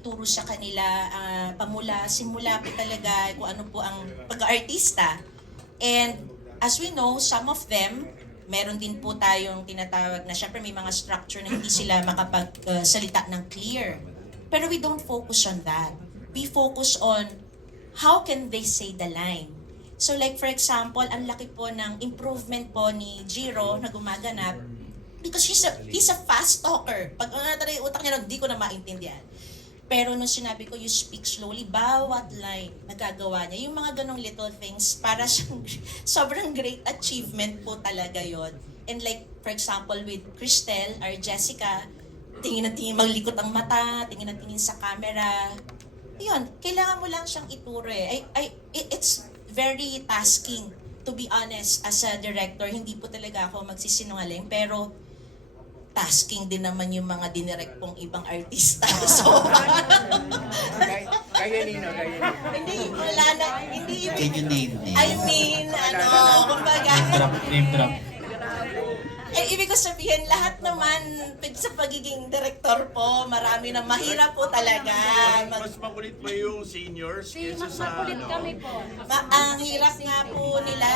turo sa kanila simula po talaga kung ano po ang pag-aartista. And as we know, some of them, meron din po tayong tinatawag na syempre may mga structure na hindi sila makapagsalita ng clear. Pero we don't focus on that. We focus on how can they say the line. So like for example, ang laki po ng improvement po ni Jiro na gumaganap because he's a fast talker. Pag talaga yung utak niya, hindi ko na maintindihan. Pero nung sinabi ko, you speak slowly, bawat line nagagawa niya. Yung mga ganong little things, para siyang sobrang great achievement po talaga yon. And like, for example, with Cristel or Jessica, tingin na tingin, maglikot ang mata, tingin na tingin sa camera. Yun, kailangan mo lang siyang ituro eh. It's very tasking, to be honest, as a director. Hindi po talaga ako magsisinungaling, pero tasking din naman yung mga dinirect pong ibang artista. So, Kaya Nino. hindi, wala na, hindi Can you name names? I mean, kumbaga, Name drop. ibig ko sabihin, lahat naman sa pagiging director po, marami na mahirap po talaga. Mas makulit pa yung seniors kaysa Mas sa makulit kami po. Ang hirap nga po nila,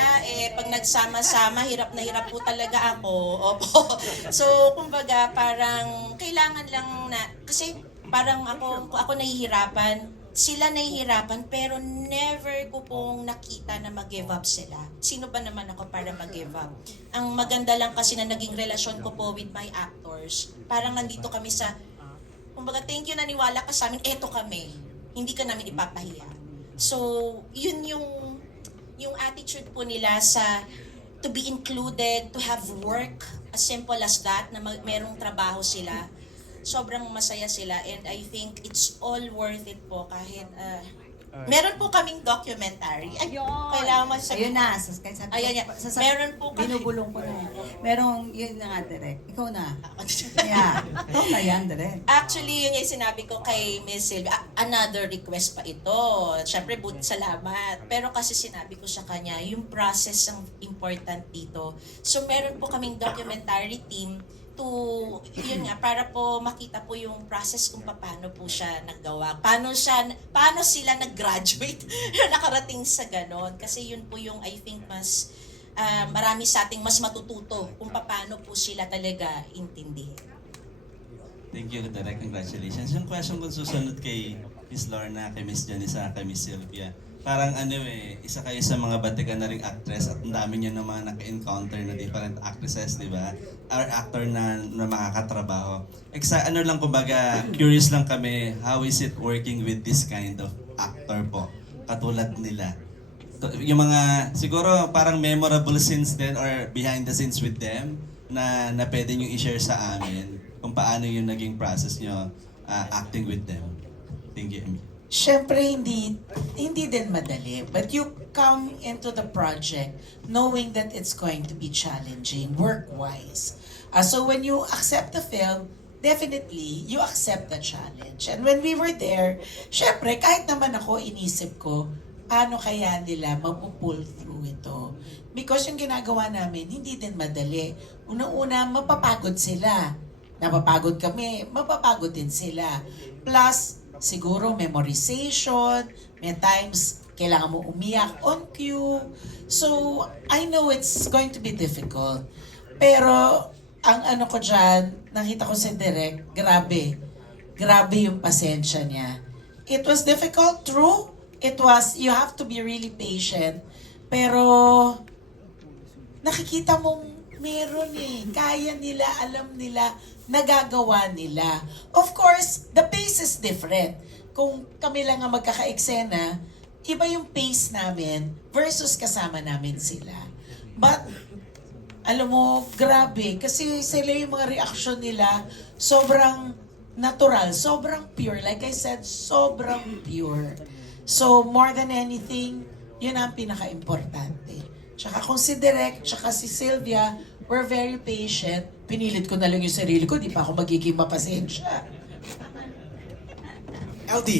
pag nagsama-sama, hirap na hirap po talaga ako. Opo. So, kumbaga, parang kailangan lang na, kasi parang ako nahihirapan, sila nahihirapan, pero never ko pong nakita na mag-give up sila. Sino ba naman ako para mag-give up? Ang maganda lang kasi na naging relasyon ko po with my actors, parang nandito kami sa, kumbaga, thank you, naniwala ka sa amin, eto kami. Hindi ka namin ipapahiya. So, yun yung attitude po nila sa to be included, to have work, as simple as that, na merong trabaho sila. Sobrang masaya sila, and I think it's all worth it po kahit meron po kaming documentary. Ay, Yun. kailangan masabi. Ayun na, Ayan yan. Meron po kami. binubulong ko na. Merong, yun na nga, direct. Ikaw na. Kaya, ikaw na yan, direct. Actually, yun yung sinabi ko kay Miss Sylvia. Another request pa ito. Siyempre, salamat. Pero kasi sinabi ko sa kanya, yung process ang important dito. So, meron po kaming documentary team to, yun nga, para po makita po yung process kung paano po siya naggawa. Paano sila nag-graduate na nakarating sa ganon. Kasi yun po yung, I think, mas, marami sa ating mas matututo kung paano po sila talaga intindihin. Thank you, Direk. Congratulations. Yung question ko susunod kay Miss Lorna, kay Miss Janissa, kay Miss Sylvia. Parang isa kayo sa mga batikan na ring actress at ang dami nyo ng mga naka-encounter na different actresses, di ba? Or actor na makakatrabaho. Kumbaga, curious lang kami, how is it working with this kind of actor po? Katulad nila. Yung mga, siguro parang memorable scenes din or behind the scenes with them na pwede nyo i-share sa amin kung paano yung naging process nyo acting with them. Thank you. Siyempre, hindi din madali. But you come into the project knowing that it's going to be challenging work-wise. So when you accept the film, definitely, you accept the challenge. And when we were there, siyempre, kahit naman ako, inisip ko, paano kaya nila mapupull through ito? Because yung ginagawa namin, hindi din madali. Unang-una, mapapagod sila. Napapagod kami, mapapagod din sila. Plus, siguro memorization, may times kailangan mo umiyak on cue. So, I know it's going to be difficult. Pero, ang ano ko dyan, nakita ko sa direct, grabe. Grabe yung pasensya niya. It was difficult, true. You have to be really patient. Pero, nakikita mong meron kaya nila, alam nila, nagagawa nila. Of course, the pace is different. Kung kami lang ang magkaka-eksena, iba yung pace namin versus kasama namin sila. But, alam mo, grabe. Kasi sila yung mga reaction nila, sobrang natural, sobrang pure. Like I said, sobrang pure. So, more than anything, yun ang pinaka-importante. Tsaka kung si Direk, tsaka si Sylvia, we're very patient. Pinilit ko na lang yung sarili ko, di pa ako magiging mapasensya. LD.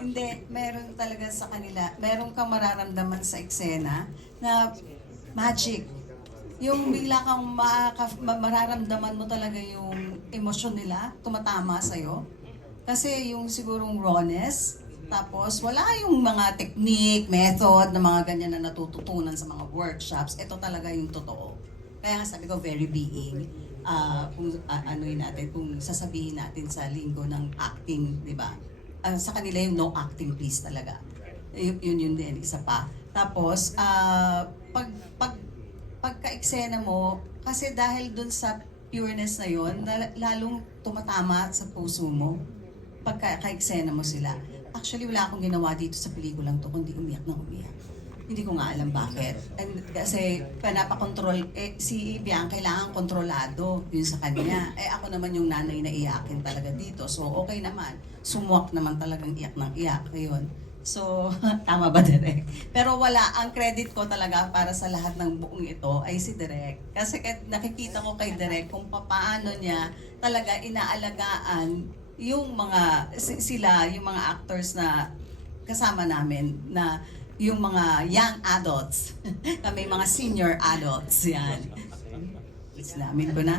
Hindi, meron talaga sa kanila, meron kang mararamdaman sa eksena na magic. Yung bigla kang mararamdaman mo talaga yung emosyon nila tumatama sa'yo. Kasi yung sigurong rawness, tapos wala yung mga technique, method na mga ganyan na natututunan sa mga workshops. Ito talaga yung totoo. Kaya nga sabi ko, very being. Kung anuin natin, kung sasabihin natin sa linggo ng acting, di ba? Sa kanila yung no acting please talaga. Yun din, isa pa. Tapos, pagka-eksena mo, kasi dahil dun sa pureness na yun, lalong tumatama sa puso mo pagka-eksena mo sila. Actually, wala akong ginawa dito sa pelikulang to, kundi umiyak na umiyak. Hindi ko nga alam bakit. And, kasi panapakontrol, si Bianca kailangan kontrolado yun sa kanya. Ako naman yung nanay na iyakin talaga dito. So, okay naman. Sumuwak naman talagang iyak ng iyak. Ayun. So, tama ba, Direk? Pero wala, ang credit ko talaga para sa lahat ng buong ito ay si Direk. Kasi nakikita ko kay Direk kung paano niya talaga inaalagaan yung mga, sila, yung mga actors na kasama namin, na yung mga young adults, kami mga senior adults, yan. Namin ko na.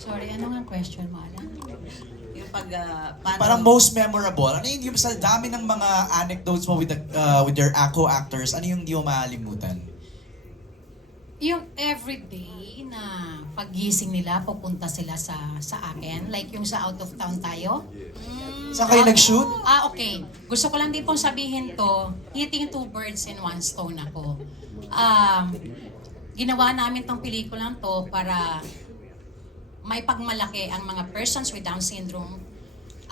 Sorry, ano nga question mo, Alan? Yung Parang most memorable. Ano yung sa dami ng mga anecdotes mo with your co-actors, ano yung di mo makalimutan? Yung everyday na paggising nila, pupunta sila sa akin. Like yung sa out of town tayo. Saan kayo nag-shoot? Okay. Gusto ko lang din pong sabihin to, hitting two birds in one stone ako. Ginawa namin tong pelikulang to para may pagmalaki ang mga persons with Down syndrome.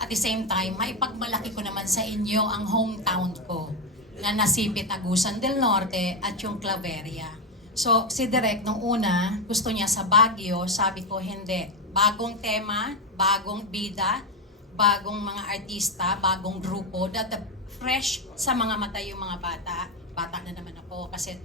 At the same time, may pagmalaki ko naman sa inyo ang hometown ko na Nasipit, Agusan del Norte at yung Claveria. So, si Direk, nung una, gusto niya sa Baguio, sabi ko, hindi. Bagong tema, bagong bida, bagong mga artista, bagong grupo, that fresh sa mga mata yung mga bata. Bata na naman ako kasi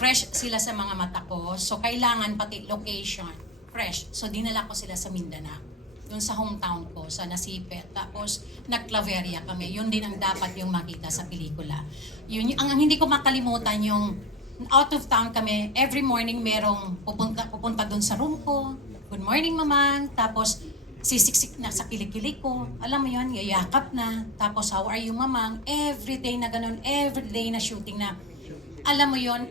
fresh sila sa mga mata ko. So, kailangan pati location, fresh. So, dinala ko sila sa Mindanao. Doon sa hometown ko, sa Nasipit. Tapos, nag-Claveria kami. Yun din ang dapat yung makita sa pelikula. Yun, ang hindi ko makalimutan yung out of town kami, every morning merong pupunta doon sa room ko. Good morning, mamang. Tapos, sisiksik na sa kilikili ko. Alam mo yun, yayakap na. Tapos, how are you, mamang? Everyday na ganun, everyday na shooting na. Alam mo yun,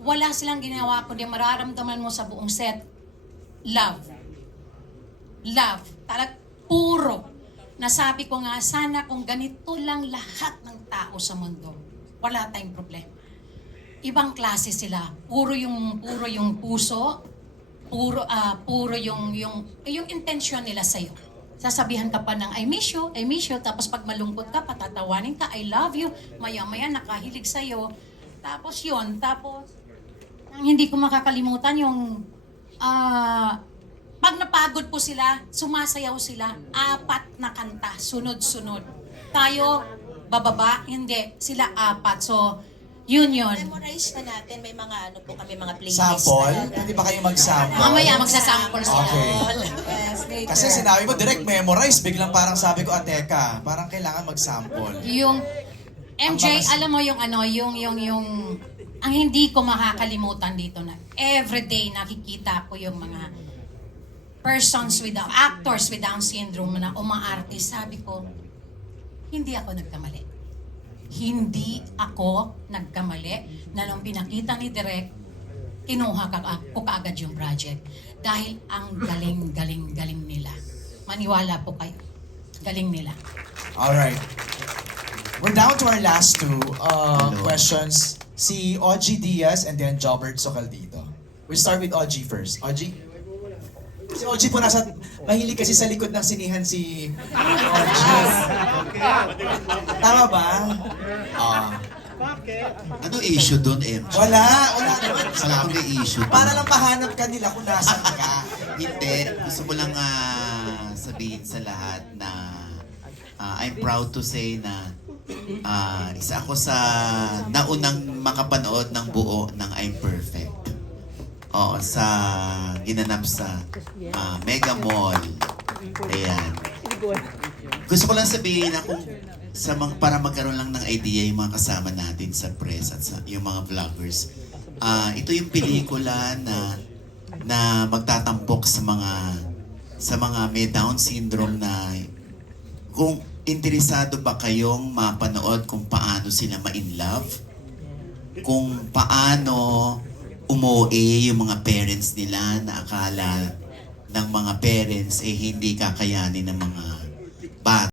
wala silang ginawa kundi mararamdaman mo sa buong set. Love. Love. Puro. Nasabi ko nga, sana kung ganito lang lahat ng tao sa mundo, wala tayong problema. Ibang klase sila. Puro yung puso, puro yung intention nila sa'yo. Sasabihan ka pa ng I miss you, tapos pag malungkot ka, patatawanin ka, I love you, maya-maya nakahilig sa'yo. Tapos ang hindi ko makakalimutan yung, pag napagod po sila, sumasayaw sila, 4 na kanta, sunod-sunod. Tayo, bababa, hindi, sila 4. So, yun. Memorize na natin, may mga kami mga playlist. Sample? Pwede ba kayo mag-sample? Mamaya magsasample sila. Okay. Yes, later. Kasi sinabi mo, direct memorize. Biglang parang sabi ko, teka, parang kailangan mag-sample. Yung MJ, Ang mga- alam mo yung ang hindi ko makakalimutan dito na everyday nakikita ko yung mga actors with Down syndrome na umaarte. Sabi ko, hindi ako nagkamali. Hindi ako nagkamali na nung pinakita ni Direk, kinuha ko kaagad yung project. Dahil ang galing nila. Maniwala po kayo. Galing nila. Alright. We're down to our last two questions. Si Ogie Diaz and then Jobert Socaldito. We'll start with Ogie first. Ogie? Si Ogie po mahilig kasi sa likod ng sinihan si Ogie. Tama ba? Ano issue doon, MJ? Wala naman. Wala akong may issue doon. Para lang mahanap ka nila kung nasan ka. Hindi. Gusto ko lang sabihin sa lahat na I'm proud to say na isa ako sa naunang makapanood ng buo ng I'm Perfect. Oo, sa ginanap sa Mega Mall. Ayan. Gusto ko lang sabihin na para magkaroon lang ng idea yung mga kasama natin sa press at yung mga vloggers. Ito yung pelikula na na magtatampok sa mga may Down syndrome na kung interesado ba kayong mapanood kung paano sila ma-in love, kung paano umuwi yung mga parents nila na akala ng mga parents hindi kakayanin ng mga bata.